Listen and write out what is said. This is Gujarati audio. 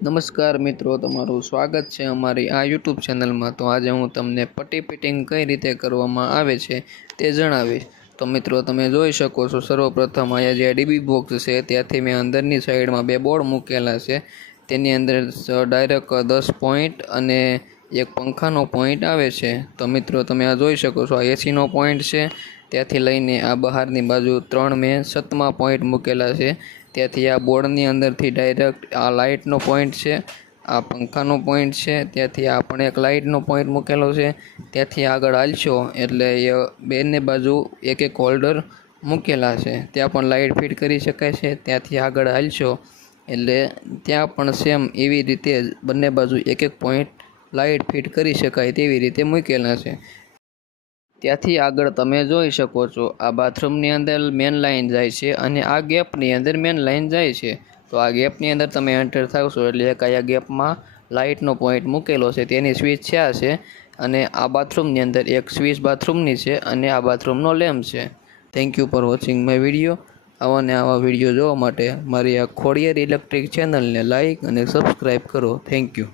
નમસ્કાર મિત્રો, તમારું સ્વાગત છે અમારી આ યુટ્યુબ ચેનલમાં। તો આજે હું તમને પટ્ટી ફિટિંગ કઈ રીતે કરવામાં આવે છે તે જણાવીશ। તો મિત્રો તમે જોઈ શકો છો, સર્વપ્રથમ અહીંયા જે ડીબી બોક્સ છે ત્યાંથી મેં અંદરની સાઈડમાં બે બોર્ડ મૂકેલા છે। તેની અંદર ડાયરેક્ટ 10 પોઈન્ટ અને એક પંખાનો પોઈન્ટ આવે છે। તો મિત્રો તમે આ જોઈ શકો છો, આ એસીનો પોઈન્ટ છે। ત્યાંથી લઈને આ બહારની બાજુ 3 મેં 7મા પોઈન્ટ મૂકેલા છે। ત્યાંથી આ બોર્ડની અંદરથી ડાયરેક્ટ આ લાઇટનો પોઈન્ટ છે, આ પંખાનો પોઈન્ટ છે। ત્યાંથી આ પણ એક લાઇટનો પોઈન્ટ મૂકેલો છે। ત્યાંથી આગળ હાલશો એટલે એ બેને બાજુ એક એક હોલ્ડર મૂકેલા છે, ત્યાં પણ લાઇટ ફિટ કરી શકાય છે। ત્યાંથી આગળ હાલશો એટલે ત્યાં પણ સેમ એવી રીતે બંને બાજુ એક એક પોઈન્ટ લાઇટ ફિટ કરી શકાય તેવી રીતે મૂકેલા છે। ત્યાંથી આગળ તમે જોઈ શકો છો, આ બાથરૂમની અંદર મેન લાઇન જાય છે અને આ ગેપની અંદર મેન લાઇન જાય છે। તો આ ગેપની અંદર તમે એન્ટર થાવશો એટલે એક આ ગેપમાં લાઇટનો પોઈન્ટ મૂકેલો છે, તેની સ્વિચ છે આ છે। અને આ બાથરૂમની અંદર એક સ્વિચ બાથરૂમની છે અને આ બાથરૂમનો લેમ્પ છે। Thank you for watching my video. આવા ને આવા વિડીયો જોવા માટે મારી આ ખોડિયાર ઇલેક્ટ્રિક ચેનલને લાઇક અને સબસ્ક્રાઈબ કરો। Thank you.